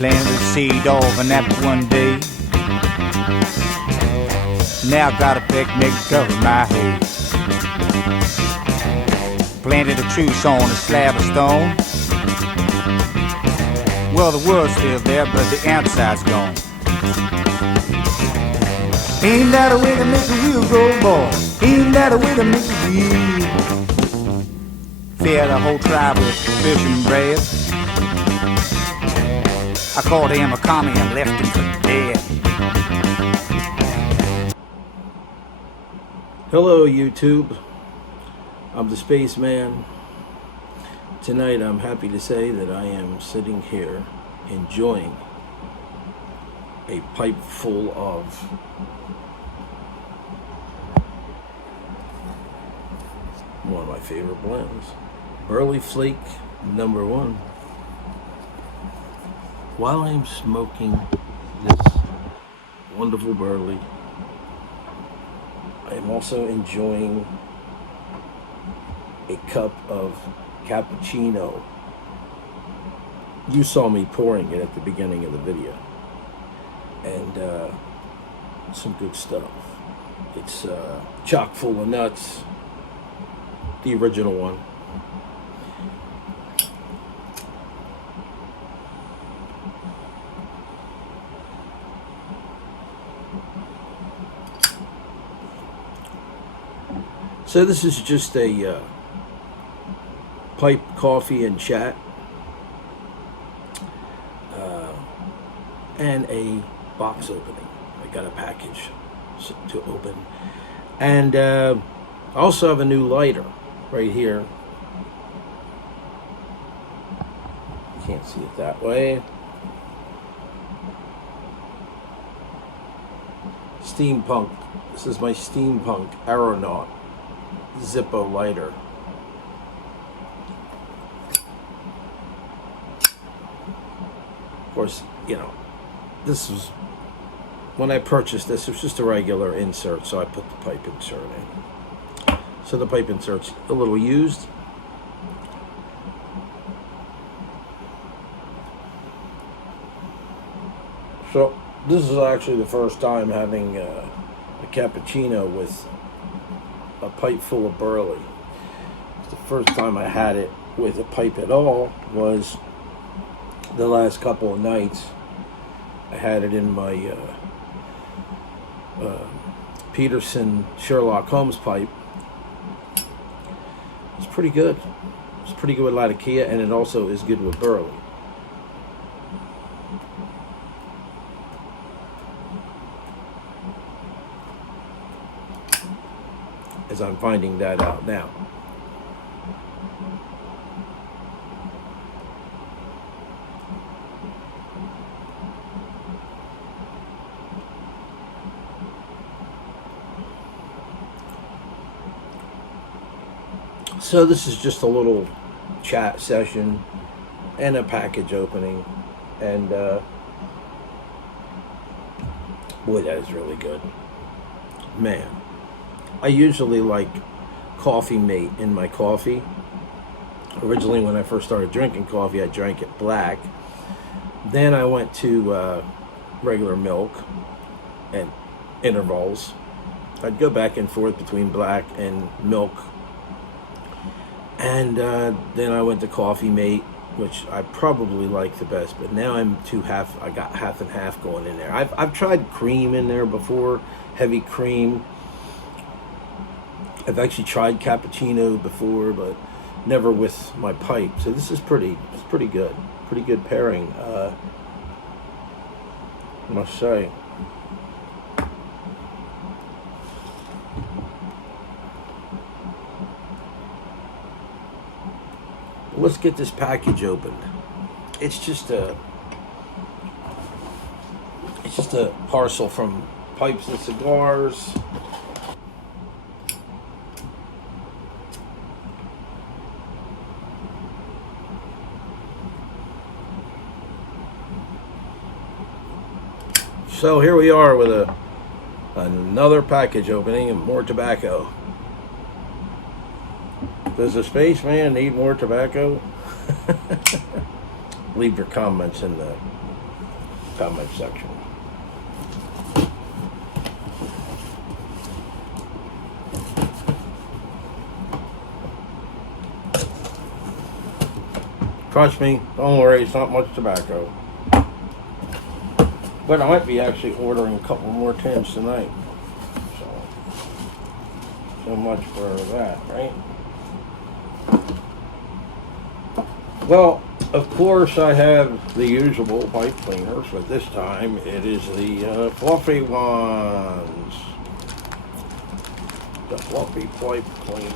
Planted the seed of an apple one day. Now got a picnic to cover my head. Planted a truce on a slab of stone. Well, the world's still there, but the outside's gone. Ain't that a way to make the wheel go, boy? Ain't that a way to make the wheel? Fed the whole tribe with fish and bread. I called him a commie and left him for dead. Hello YouTube, I'm the Spaceman. Tonight I'm happy to say that I am sitting here enjoying a pipe full of one of my favorite blends, Burley Flake #1. While I'm smoking this wonderful Burley, I am also enjoying a cup of cappuccino. You saw me pouring it at the beginning of the video, and some good stuff. It's chock full of nuts, the original one. So this is just a pipe coffee and chat, and a box opening. I got a package to open, and I also have a new lighter right here. You can't see it that way. Steampunk. This is my Steampunk Aeronaut Zippo lighter. Of course, you know, this was, when I purchased this, it was just a regular insert, so I put the pipe insert in. So the pipe insert's a little used. So this is actually the first time having a cappuccino with a pipe full of Burley. The first time I had it with a pipe at all was the last couple of nights. I had it in my Peterson Sherlock Holmes pipe. It's pretty good. It's pretty good with Latakia, and it also is good with Burley. As I'm finding that out now. So this is just a little chat session and a package opening, and boy, that is really good. Man, I usually like Coffee Mate in my coffee. Originally, when I first started drinking coffee, I drank it black. Then I went to regular milk and intervals. I'd go back and forth between black and milk And then I went to Coffee Mate, which I probably like the best, but now I got half and half going in there. I've tried cream in there before, heavy cream. I've actually tried cappuccino before, but never with my pipe. So this is it's pretty good pairing, I must say. Let's get this package opened. It's just a parcel from Pipes and Cigars. So here we are with another package opening and more tobacco. Does the spaceman need more tobacco? Leave your comments in the comment section. Trust me, don't worry, it's not much tobacco. But I might be actually ordering a couple more tins tonight. So much for that, right? Well, of course I have the usual pipe cleaners, but this time it is the fluffy ones. The fluffy pipe cleaners.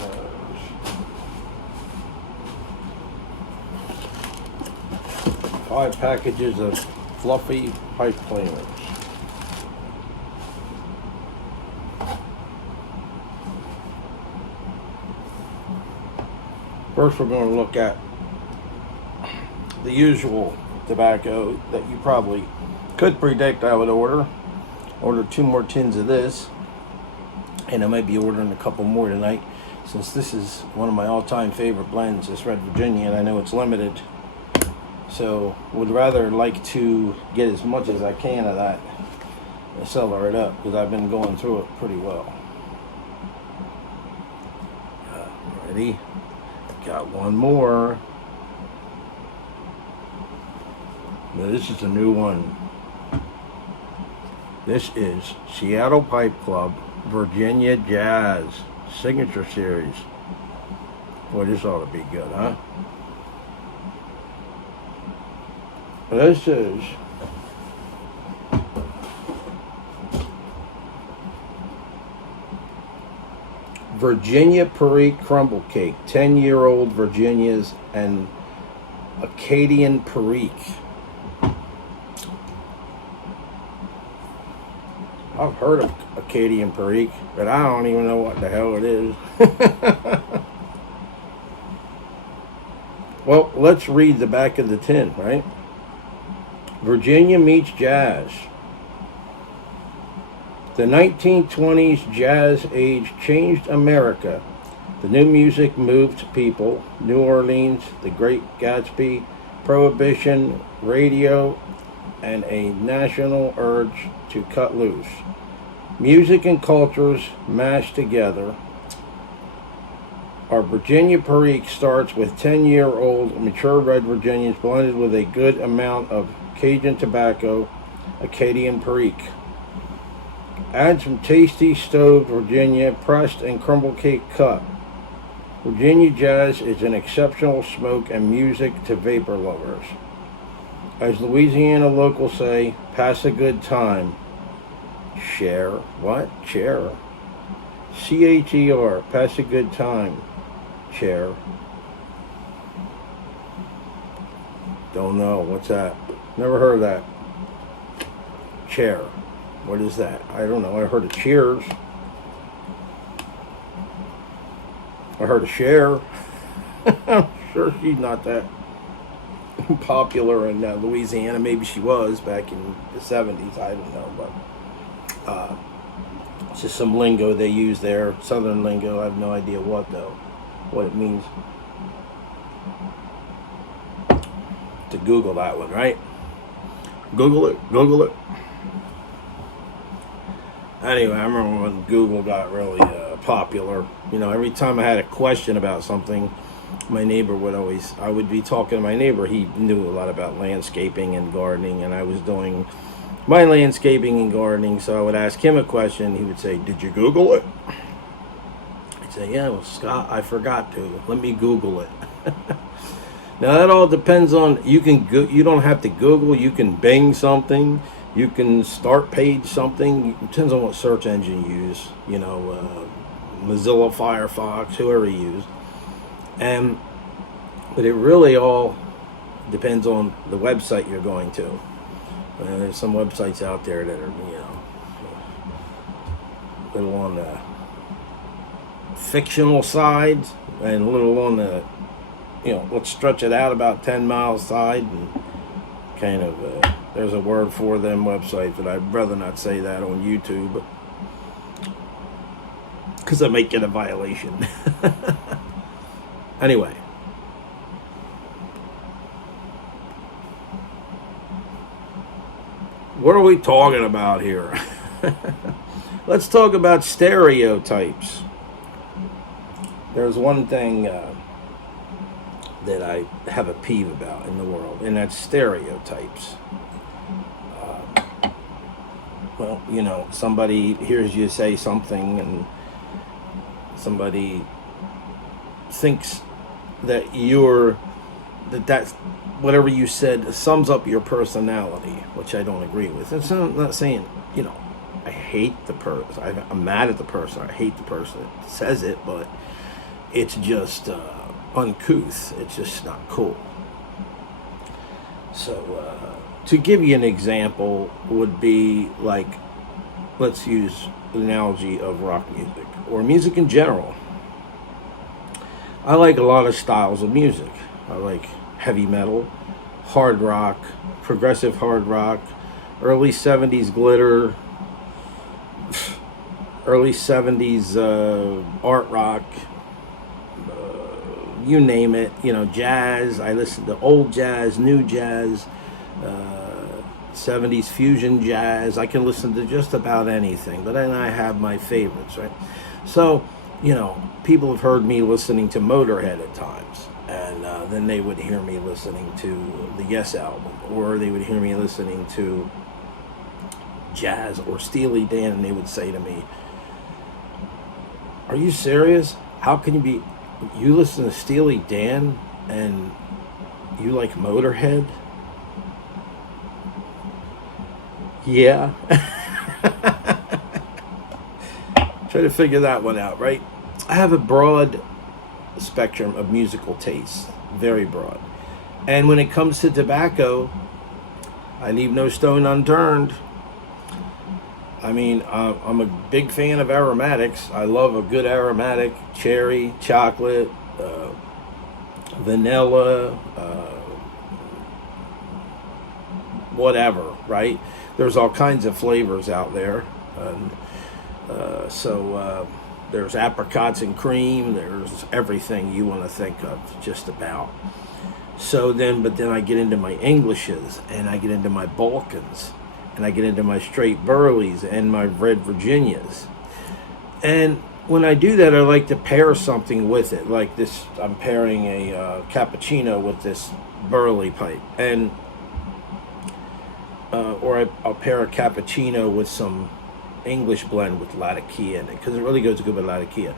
5 packages of fluffy pipe cleaners. First we're going to look at the usual tobacco that you probably could predict I would order. Order 2 more tins of this, and I might be ordering a couple more tonight, since this is one of my all-time favorite blends, this Red Virginia, and I know it's limited. So would rather like to get as much as I can of that and sell it up, because I've been going through it pretty well. Ready? Got one more. Now this is a new one. This is Seattle Pipe Club Virginia Jazz Signature Series. Boy, this ought to be good, huh? This is Virginia Perique Crumble Cake, 10-year-old Virginias and Acadian Perique. I've heard of Acadian Perique, but I don't even know what the hell it is. Well, let's read the back of the tin, right? Virginia meets jazz. The 1920s jazz age changed America. The new music moved people. New Orleans, the Great Gatsby, Prohibition, radio, and a national urge to cut loose. Music and cultures mashed together. Our Virginia Perique starts with 10-year-old mature red Virginians blended with a good amount of Cajun tobacco, Acadian Perique. Add some tasty stoved Virginia, pressed and crumble cake cut. Virginia Jazz is an exceptional smoke and music to vapor lovers. As Louisiana locals say, pass a good time. Share. What? Chair. CHER. Pass a good time. Chair. Don't know. What's that? Never heard of that. Chair. What is that? I don't know. I heard of Cheers. I heard of Cher. I'm sure she's not that popular in Louisiana. Maybe she was back in the 70s. I don't know. But it's just some lingo they use there. Southern lingo. I have no idea what, though. What it means. To Google that one, right? Google it. Google it. Anyway, I remember when Google got really popular. You know, every time I had a question about something, my neighbor would always, I would be talking to my neighbor. He knew a lot about landscaping and gardening, and I was doing my landscaping and gardening. So I would ask him a question. He would say, "Did you Google it?" I'd say, "Yeah, well, Scott, I forgot to. Let me Google it." Now that all depends on, you don't have to Google. You can Bing something. You can start page something. It depends on what search engine you use. Mozilla, Firefox, whoever you use. But it really all depends on the website you're going to. There's some websites out there that are, a little on the fictional side and a little on the, let's stretch it out about 10 miles side, and kind of, there's a word for them websites, but I'd rather not say that on YouTube because I might get a violation. Anyway. What are we talking about here? Let's talk about stereotypes. There's one thing that I have a peeve about in the world, and that's stereotypes. Somebody hears you say something, and somebody thinks that that's whatever you said sums up your personality, which I don't agree with. I'm not saying, I hate the person. I'm mad at the person. I hate the person that says it, but it's just uncouth. It's just not cool. So, to give you an example would be like, let's use the analogy of rock music or music in general. I like a lot of styles of music. I like heavy metal, hard rock, progressive hard rock, early 70s glitter, early 70s art rock, you name it, jazz. I listen to old jazz, new jazz, 70s fusion jazz. I can listen to just about anything, but then I have my favorites, right? So, people have heard me listening to Motorhead at times, and then they would hear me listening to the Yes album, or they would hear me listening to jazz or Steely Dan, and they would say to me, "Are you serious? How can you listen to Steely Dan and you like Motorhead?" Yeah. Try to figure that one out, right? I have a broad spectrum of musical tastes, very broad. And when it comes to tobacco, I leave no stone unturned. I mean, I'm a big fan of aromatics. I love a good aromatic, cherry, chocolate, vanilla, whatever, right? There's all kinds of flavors out there. And, so there's apricots and cream. There's everything you want to think of, just about. But then I get into my Englishes, and I get into my Balkans, and I get into my straight Burleys and my red Virginias. And when I do that, I like to pair something with it. Like this, I'm pairing a cappuccino with this Burley pipe, and I'll pair a cappuccino with some English blend with Latakia in it, because it really goes good with Latakia.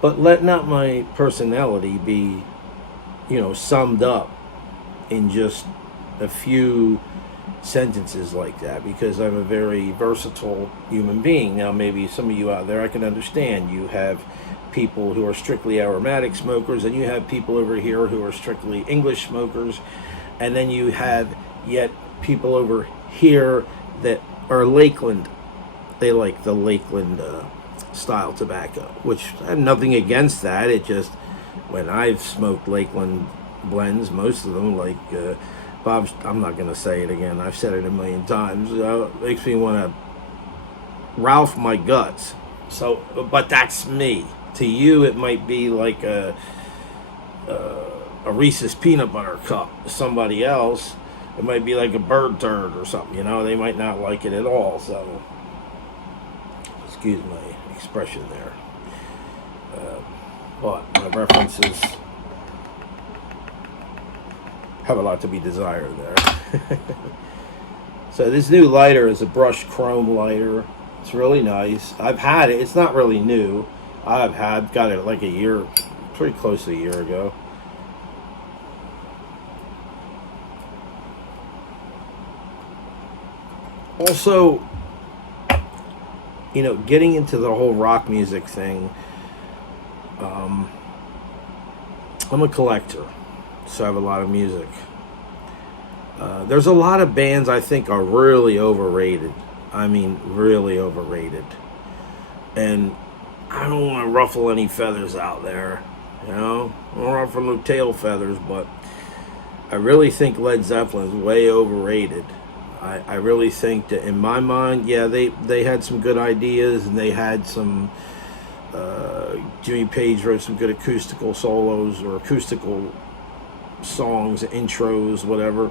But let not my personality be, summed up in just a few sentences like that, because I'm a very versatile human being. Now, maybe some of you out there, I can understand. You have people who are strictly aromatic smokers, and you have people over here who are strictly English smokers, and then you have yet people over here that are Lakeland. They like the Lakeland style tobacco, which I have nothing against that. It just, when I've smoked Lakeland blends, most of them, like Bob's, I'm not going to say it again, I've said it a million times, makes me want to Ralph my guts. So, but that's me. To you, it might be like a Reese's peanut butter cup. Somebody else, it might be like a bird turd or something, they might not like it at all. So, excuse my expression there. But my references have a lot to be desired there. So this new lighter is a brushed chrome lighter. It's really nice. I've had it. It's not really new. Got it like a year, pretty close to a year ago. Also, getting into the whole rock music thing, I'm a collector, so I have a lot of music. There's a lot of bands I think are really overrated. I mean, really overrated. And I don't want to ruffle any feathers out there, I don't ruffle no tail feathers, but I really think Led Zeppelin is way overrated. I really think that, in my mind, yeah, they had some good ideas, and they had some, Jimmy Page wrote some good acoustical solos or acoustical songs, intros, whatever.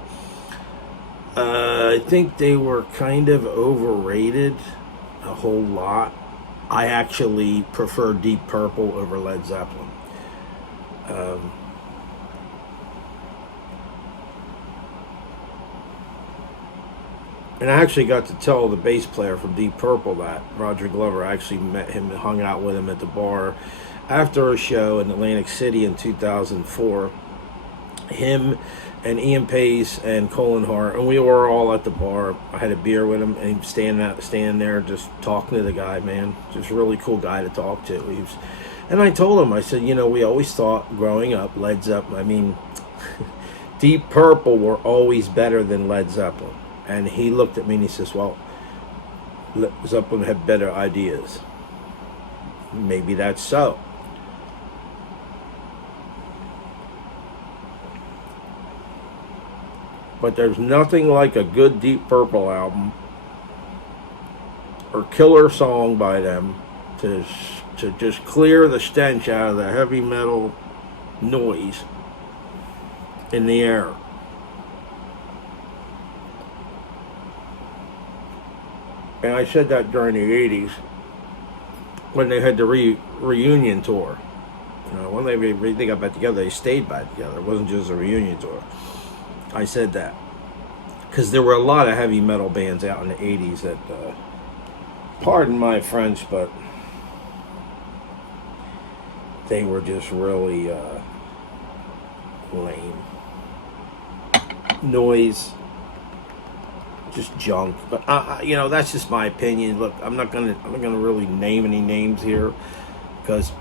I think they were kind of overrated a whole lot. I actually prefer Deep Purple over Led Zeppelin. And I actually got to tell the bass player from Deep Purple that, Roger Glover. I actually met him and hung out with him at the bar after a show in Atlantic City in 2004. Him and Ian Pace and Colin Hart, and we were all at the bar. I had a beer with him, and he was standing there just talking to the guy, man. Just a really cool guy to talk to. And I told him, I said, we always thought growing up, Led Zeppelin, Deep Purple were always better than Led Zeppelin. And he looked at me and he says, well, Led Zeppelin had better ideas. Maybe that's so. But there's nothing like a good Deep Purple album or killer song by them to just clear the stench out of the heavy metal noise in the air. And I said that during the 80s when they had the reunion tour. When they got back together, they stayed back together. It wasn't just a reunion tour. I said that because there were a lot of heavy metal bands out in the 80s that, pardon my French, but they were just really lame. Noise. Just junk, but that's just my opinion. Look, I'm not gonna really name any names here, because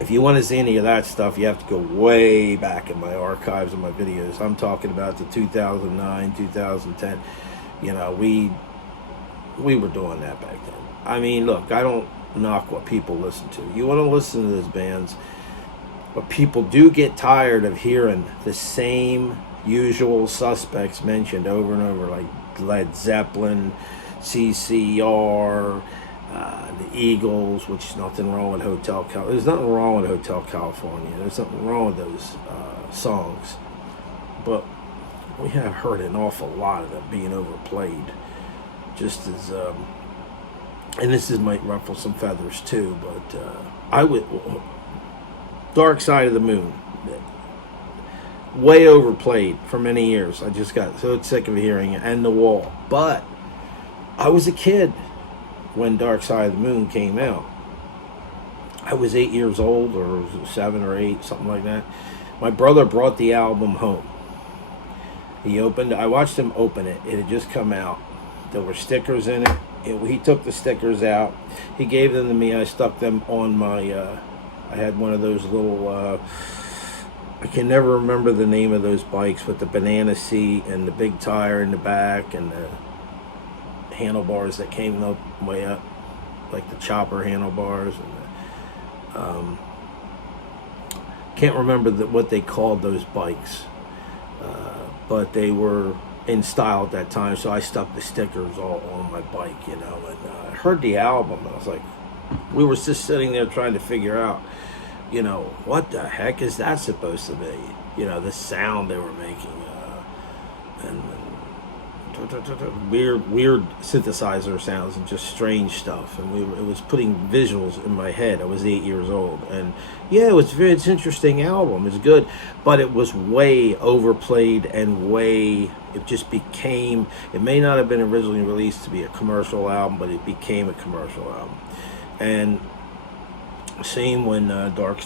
if you want to see any of that stuff, you have to go way back in my archives and my videos. I'm talking about the 2009, 2010. We were doing that back then. I mean, look, I don't knock what people listen to. You want to listen to those bands, but people do get tired of hearing the same usual suspects mentioned over and over, like Led Zeppelin, CCR, the Eagles, which is nothing wrong with Hotel California. There's nothing wrong with Hotel California. There's nothing wrong with those songs. But we have heard an awful lot of them being overplayed. Just as, and this might ruffle some feathers too, but I would, Dark Side of the Moon, way overplayed for many years. I just got so sick of hearing it, and The Wall. But I was a kid when Dark Side of the Moon came out. I was 8 years old, or 7 or 8, something like that. My brother brought the album home. I watched him open it. It had just come out. There were stickers in it. He took the stickers out. He gave them to me. I stuck them on my, I had one of those little, I can never remember the name of those bikes, with the banana seat and the big tire in the back and the handlebars that came up way up, like the chopper handlebars. And can't remember what they called those bikes, but they were in style at that time, so I stuck the stickers all on my bike, and I heard the album, and I was like, we were just sitting there trying to figure out, what the heck is that supposed to be? The sound they were making, and weird synthesizer sounds and just strange stuff, and it was putting visuals in my head. I was 8 years old, and yeah, it's an interesting album. It's good, but it was way overplayed and it just became. It may not have been originally released to be a commercial album, but it became a commercial album. And same when Dark.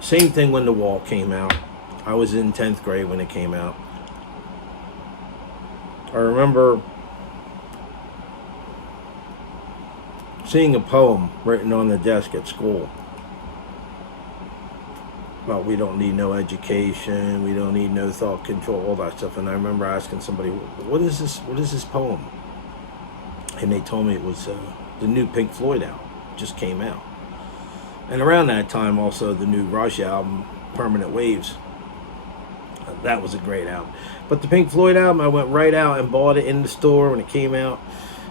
Same thing when The Wall came out. I was in 10th grade when it came out. I remember seeing a poem written on the desk at school about we don't need no education, we don't need no thought control, all that stuff. And I remember asking somebody, what is this poem? And they told me it was the new Pink Floyd album, just came out. And around that time, also, the new Rush album, Permanent Waves. That was a great album. But the Pink Floyd album, I went right out and bought it in the store when it came out.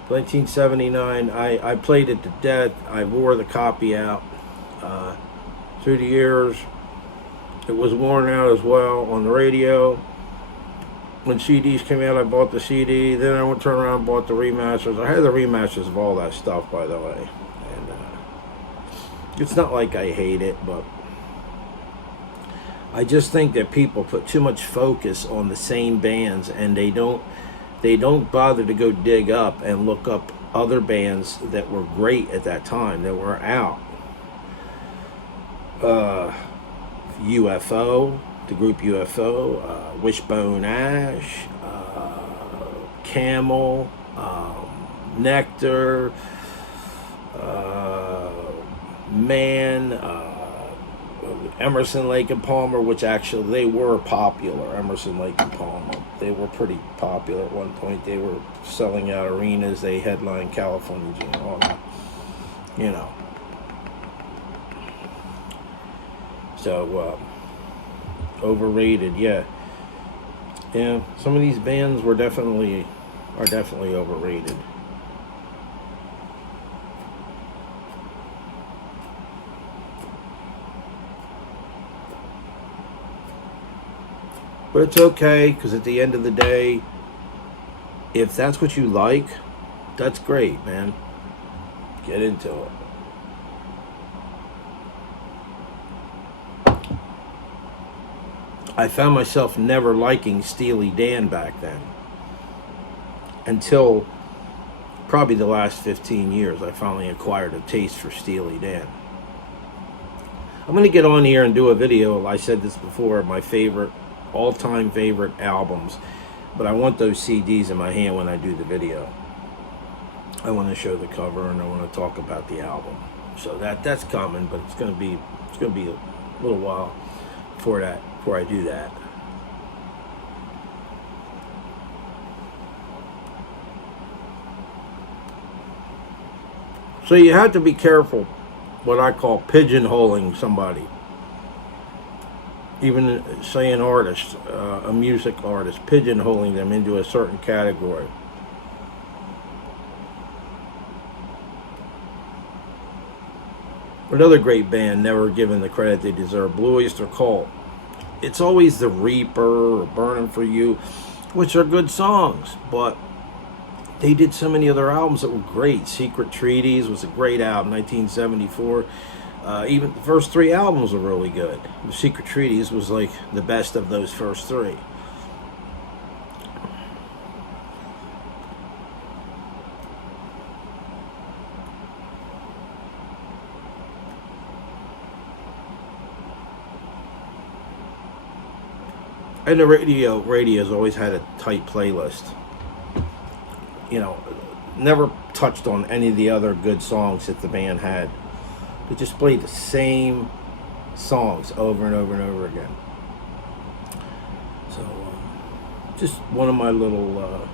1979. I played it to death. I wore the copy out. Through the years, it was worn out as well on the radio. When CDs came out, I bought the CD. Then I went turn around and bought the remasters. I had the remasters of all that stuff, by the way. It's not like I hate it, but I just think that people put too much focus on the same bands, and they don't bother to go dig up and look up other bands that were great at that time, that were out. UFO, the group UFO, Wishbone Ash, Camel, Nectar, Man, Emerson, Lake and Palmer, which actually they were popular. Emerson, Lake and Palmer, they were pretty popular at one point. They were selling out arenas. They headlined California and all that, you know. So overrated, yeah. Some of these bands are definitely overrated. But it's okay, because at the end of the day, if that's what you like, that's great, man. Get into it. I found myself never liking Steely Dan back then. Until probably the last 15 years, I finally acquired a taste for Steely Dan. I'm going to get on here and do a video, I said this before, my all-time favorite albums, but I want those CDs in my hand when I do the video. I want to show the cover and I want to talk about the album. So that's coming, but it's going to be a little while before I do that. So you have to be careful what I call pigeonholing somebody. Even say an artist, a music artist, pigeonholing them into a certain category. Another great band, never given the credit they deserve, Blue Oyster Cult. It's always The Reaper or Burning for You, which are good songs, but they did so many other albums that were great. Secret Treaties was a great album, 1974. Even the first three albums were really good. The Secret Treaties was like the best of those first three. And the radio's always had a tight playlist. You know, never touched on any of the other good songs that the band had. They just played the same songs over and over and over again. So, just one of my little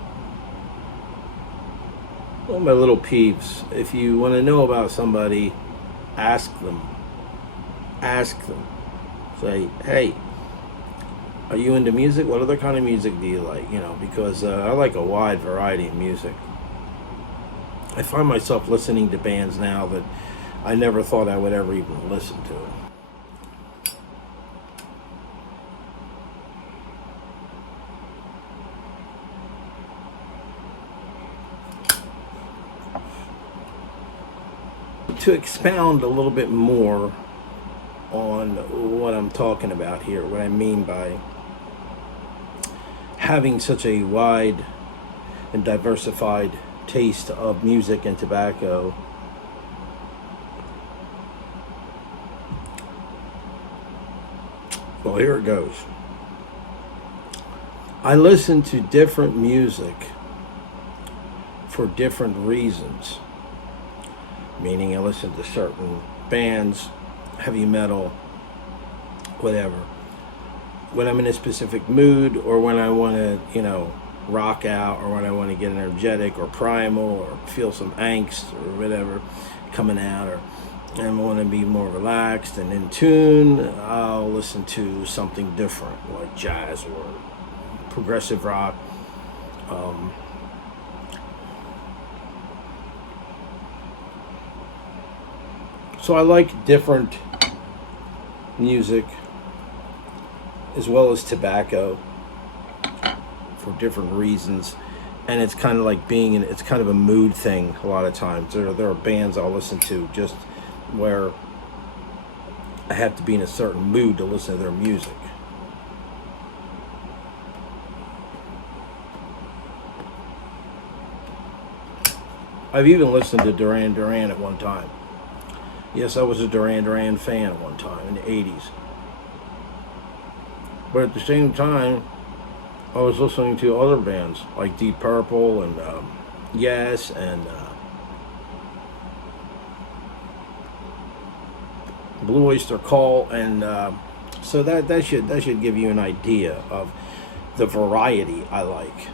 peeves. If you want to know about somebody, ask them. Say, hey, are you into music? What other kind of music do you like? You know, because I like a wide variety of music. I find myself listening to bands now that I never thought I would ever even listen to it. To expound a little bit more on what I'm talking about here, what I mean by having such a wide and diversified taste of music and tobacco, well, here it goes. I listen to different music for different reasons. Meaning I listen to certain bands, heavy metal, whatever, when I'm in a specific mood, or when I want to, rock out, or when I want to get energetic or primal, or feel some angst or whatever coming out, or and I want to be more relaxed and in tune, I'll listen to something different, like jazz or progressive rock. So I like different music as well as tobacco for different reasons, and it's kind of like it's kind of a mood thing a lot of times. There are bands I'll listen to just where I have to be in a certain mood to listen to their music. I've even listened to Duran Duran at one time. Yes, I was a Duran Duran fan at one time in the 80s. But at the same time, I was listening to other bands like Deep Purple and Yes, and Blue Oyster Cult, and so that should give you an idea of the variety I like.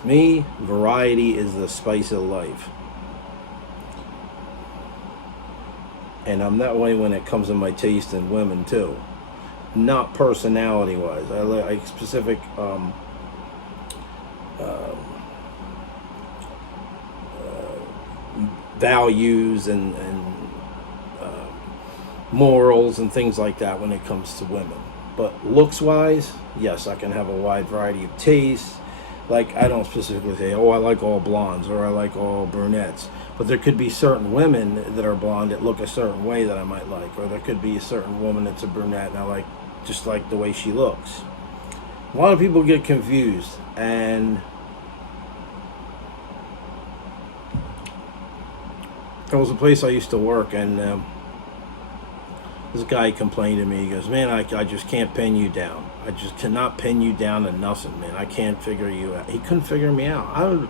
To me, variety is the spice of life. And I'm that way when it comes to my taste in women too. Not personality-wise. I like specific values and morals and things like that when it comes to women. But looks-wise, yes, I can have a wide variety of tastes. Like, I don't specifically say, oh, I like all blondes or I like all brunettes. But there could be certain women that are blonde that look a certain way that I might like. Or there could be a certain woman that's a brunette and I like just like the way she looks. A lot of people get confused. And there was a place I used to work, and this guy complained to me. He goes, man, I just can't pin you down. I just cannot pin you down to nothing, man. I can't figure you out. He couldn't figure me out.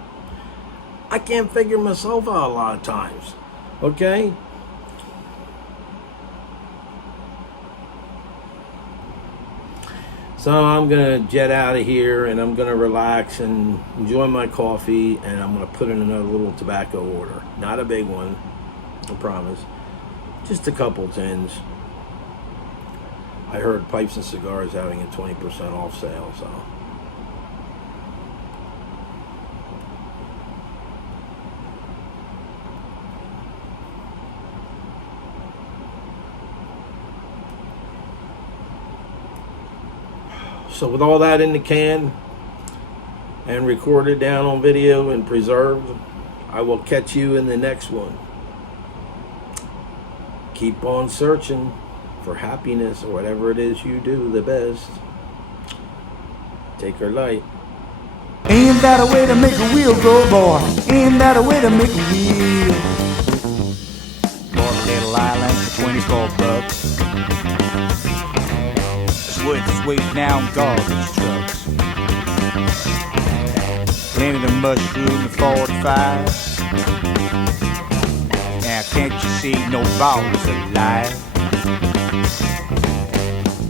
I can't figure myself out a lot of times. Okay? So I'm going to jet out of here, and I'm going to relax and enjoy my coffee, and I'm going to put in another little tobacco order. Not a big one, I promise. Just a couple tins. I heard Pipes and Cigars having a 20% off sale, so. So with all that in the can and recorded down on video and preserved, I will catch you in the next one. Keep on searching for happiness or whatever it is you do the best. Take her light. Ain't that a way to make a wheel go, boy? Ain't that a way to make a wheel? Bought a little island for 24 bucks. It's worth its weight now in garbage trucks. Planted a mushroom at 45. Now can't you see no balls alive?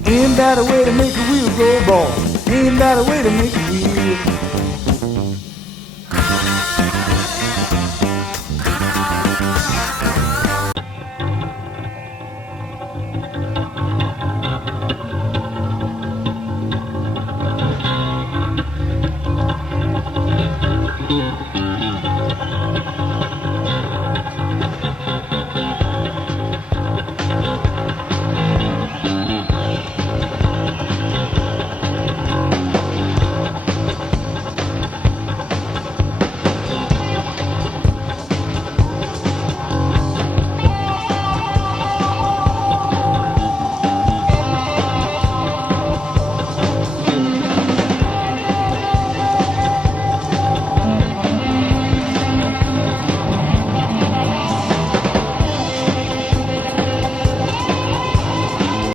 Ain't that a way to make a wheel go, boy? Ain't that a way to make a wheel?